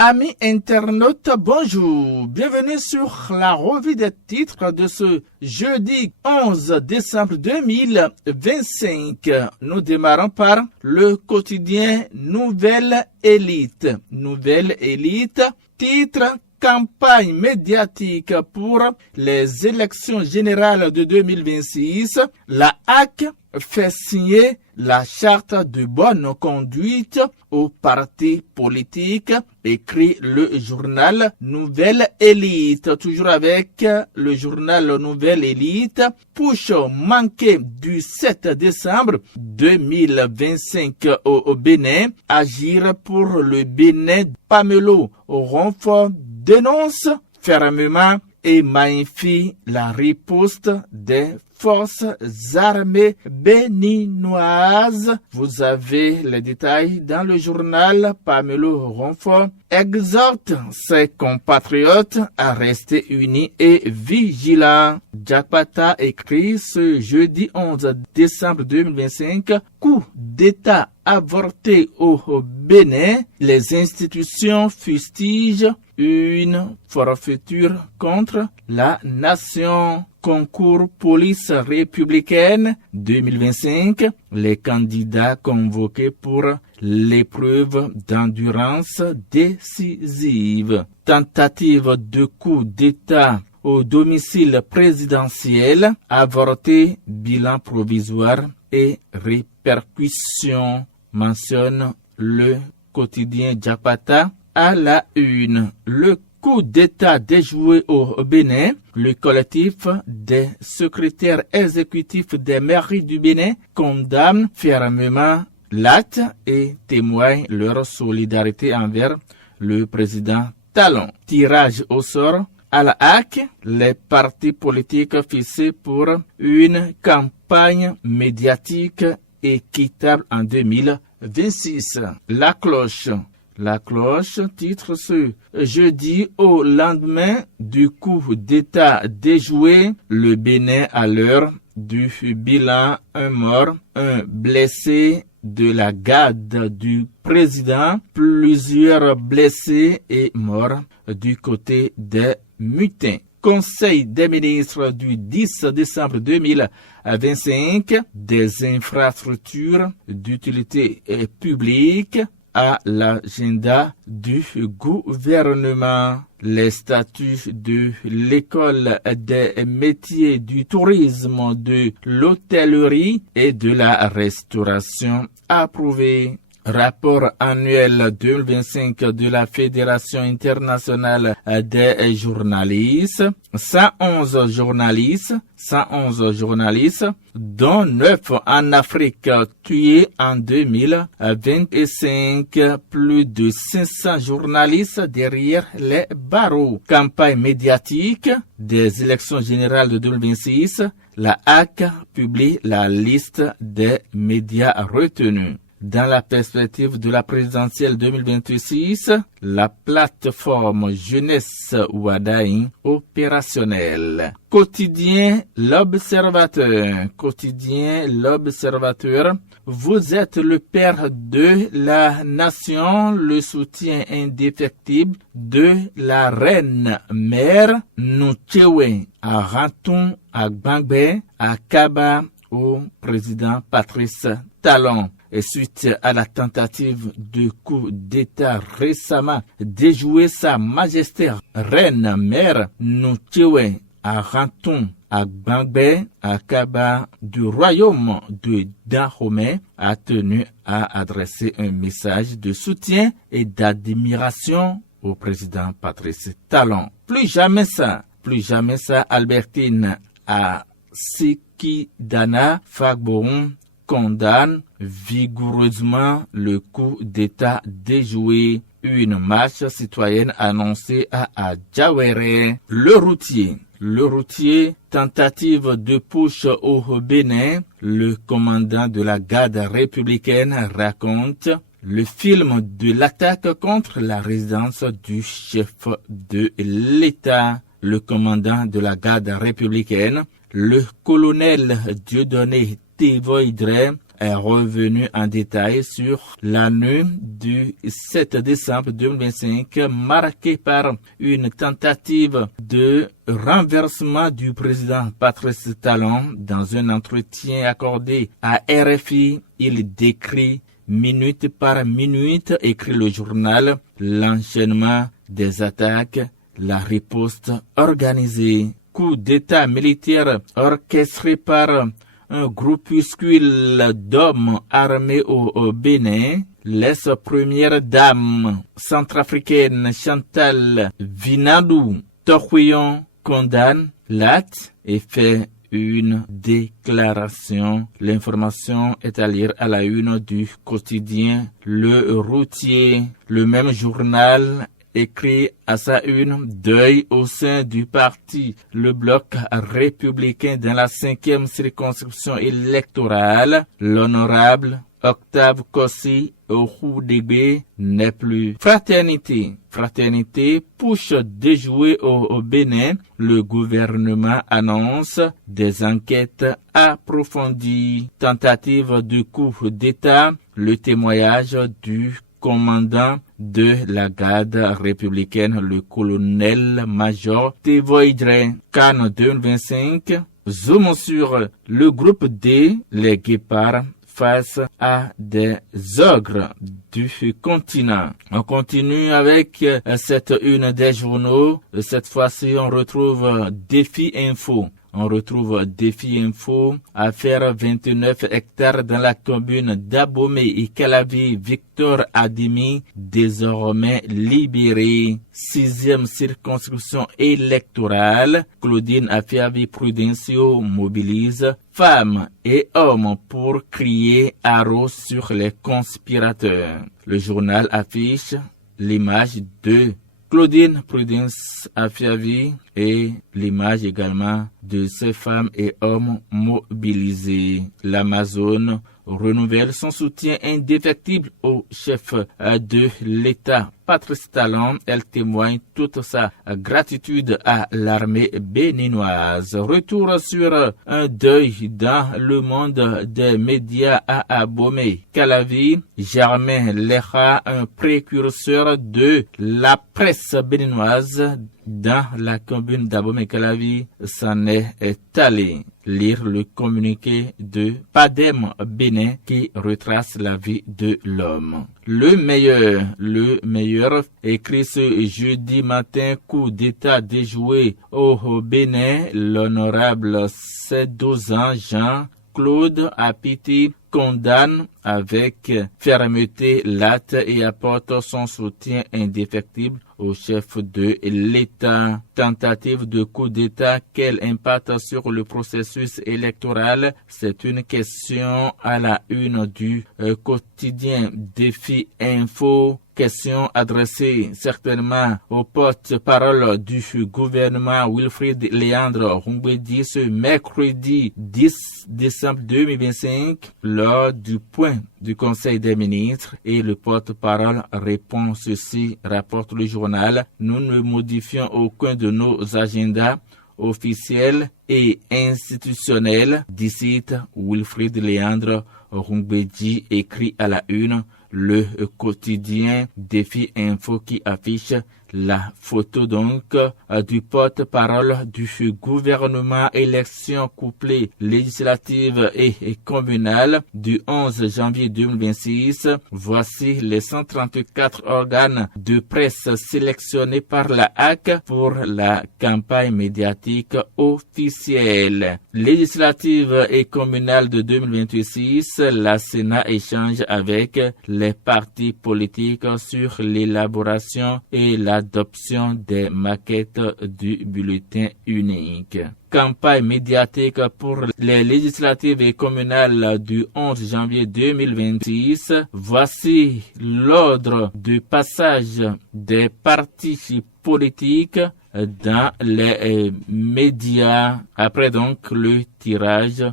Amis internautes, bonjour. Bienvenue sur la revue des titres de ce jeudi 11 décembre 2025. Nous démarrons par le quotidien Nouvelle Élite. Nouvelle Élite, titre campagne médiatique pour les élections générales de 2026. La HAC fait signer la charte de bonne conduite aux partis politiques, écrit le journal Nouvelle Élite. Toujours avec le journal Nouvelle Élite, push manqué du 7 décembre 2025 au Bénin, agir pour le Bénin. Pamelo Ronfort dénonce fermement et magnifie la riposte des forces armées béninoises. Vous avez les détails dans le journal. Pamelo Ronfort exhorte ses compatriotes à rester unis et vigilants. Jakpata écrit ce jeudi 11 décembre 2025, coup d'État avorté au Bénin, les institutions fustigent une forfaiture contre la nation. Concours police républicaine 2025, les candidats convoqués pour l'épreuve d'endurance décisive. Tentative de coup d'État au domicile présidentiel, avorté, bilan provisoire et répercussions, mentionne le quotidien Jakpata à la une. Le coup d'État déjoué au Bénin, le collectif des secrétaires exécutifs des mairies du Bénin condamne fermement l'acte et témoigne leur solidarité envers le président Talon. Tirage au sort à la HAC, les partis politiques fixés pour une campagne médiatique équitable en 2026. La cloche. La cloche titre ce jeudi au lendemain du coup d'État déjoué, le Bénin à l'heure du bilan, un mort, un blessé de la garde du président, plusieurs blessés et morts du côté des mutins. Conseil des ministres du 10 décembre 2025 des infrastructures d'utilité publique à l'agenda du gouvernement. Les statuts de l'école des métiers du tourisme, de l'hôtellerie et de la restauration approuvés. Rapport annuel 2025 de la Fédération internationale des journalistes. 111 journalistes, dont 9 en Afrique, tués en 2025. Plus de 500 journalistes derrière les barreaux. Campagne médiatique des élections générales de 2026. La HAC publie la liste des médias retenus. Dans la perspective de la présidentielle 2026, la plateforme Jeunesse Wadaï opérationnelle. Quotidien L'Observateur. Vous êtes le père de la nation, le soutien indéfectible de la reine mère. Nouchewe à Rantoum, à Gbangbe, à Kaba, au président Patrice Talon. Et suite à la tentative de coup d'État récemment déjoué, Sa Majesté Reine Mère Nouchewe à Rantoum, à Gbangbe, à Kaba du royaume de Dahomey a tenu à adresser un message de soutien et d'admiration au président Patrice Talon. Plus jamais ça, Albertine à Sikidana Fagbon condamne vigoureusement le coup d'État déjoué. Une marche citoyenne annoncée à Adjawere. Le routier, tentative de push au Bénin. Le commandant de la garde républicaine raconte le film de l'attaque contre la résidence du chef de l'État. Le commandant de la garde républicaine, le colonel Dieudonné Tévoïdre, est revenu en détail sur l'année du 7 décembre 2025 marquée par une tentative de renversement du président Patrice Talon. Dans un entretien accordé à RFI, il décrit minute par minute, écrit le journal, l'enchaînement des attaques, la riposte organisée. Coup d'état militaire orchestré par un groupuscule d'hommes armés au Bénin. L'ex-première dame centrafricaine Chantal Vinadou Tokouyon condamne l'acte et fait une déclaration. L'information est à lire à la une du quotidien Le Routier. Le même journal écrit à sa une: deuil au sein du parti Le Bloc républicain dans la 5e circonscription électorale. L'honorable Octave Kossi Ohoudébé n'est plus. Fraternité. Fraternité push déjouée au Bénin. Le gouvernement annonce des enquêtes approfondies. Tentative de coup d'État. Le témoignage du commandant de la garde républicaine, le colonel-major Tevoidre. Cannes 2025. Zoom sur le groupe D, les guépards face à des ogres du continent. On continue avec cette une des journaux. Cette fois-ci, on retrouve Défi Info. On retrouve Défi Info, affaire 29 hectares dans la commune d'Abomey et Calavi. Victor Adimi, désormais libéré. 6e circonscription électorale. Claudine Afiavi Prudencio mobilise femmes et hommes pour crier haro sur les conspirateurs. Le journal affiche l'image de Claudine Prudence Afiavi et l'image également de ces femmes et hommes mobilisés. L'Amazone renouvelle son soutien indéfectible au chef de l'État, Patrice Talon. Elle témoigne toute sa gratitude à l'armée béninoise. Retour sur un deuil dans le monde des médias à Abomey. Calavi, Germain Leha, un précurseur de la presse béninoise dans la commune d'Abomey-Calavi, s'en est allé. Lire le communiqué de Padem Bénin qui retrace la vie de l'homme. Le meilleur écrit ce jeudi matin: coup d'état déjoué au Bénin. L'honorable Sédozan Jean-Claude Apiti condamne avec fermeté l'acte et apporte son soutien indéfectible au chef de l'État. Tentative de coup d'État, quel impact sur le processus électoral? C'est une question à la une du quotidien Défi Info. Question adressée certainement au porte-parole du gouvernement Wilfrid Léandre Roumbédi ce mercredi 10 décembre 2025 lors du point du Conseil des ministres, et le porte-parole répond ceci, rapporte le journal: nous ne modifions aucun de nos agendas officiels et institutionnels, dit Wilfrid Léandre Roumbédi, écrit à la une le quotidien Défi Info qui affiche la photo donc du porte-parole du gouvernement. Élection couplée législative et communale du 11 janvier 2026. Voici les 134 organes de presse sélectionnés par la HAC pour la campagne médiatique officielle. Législative et communale de 2026, la Sénat échange avec les partis politiques sur l'élaboration et l'adoption des maquettes du bulletin unique. Campagne médiatique pour les législatives et communales du 11 janvier 2026. Voici l'ordre de passage des partis politiques dans les médias après donc le tirage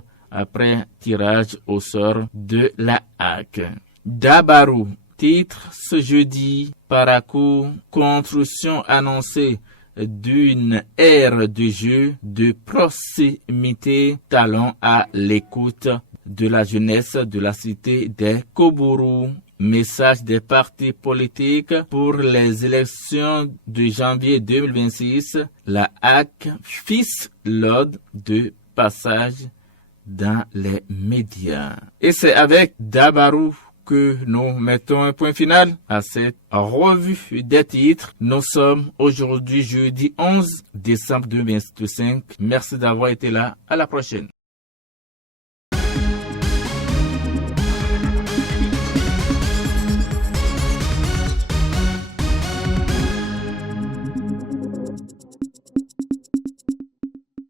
au sort de la HAC. Dabarou, titre ce jeudi: Parakou, construction annoncée d'une aire de jeu de proximité, Talon à l'écoute de la jeunesse de la cité des Kobourou. Message des partis politiques pour les élections de janvier 2026. La HAC fixe l'ordre de passage dans les médias. Et c'est avec Dabarou que nous mettons un point final à cette revue des titres. Nous sommes aujourd'hui jeudi 11 décembre 2025. Merci d'avoir été là. À la prochaine.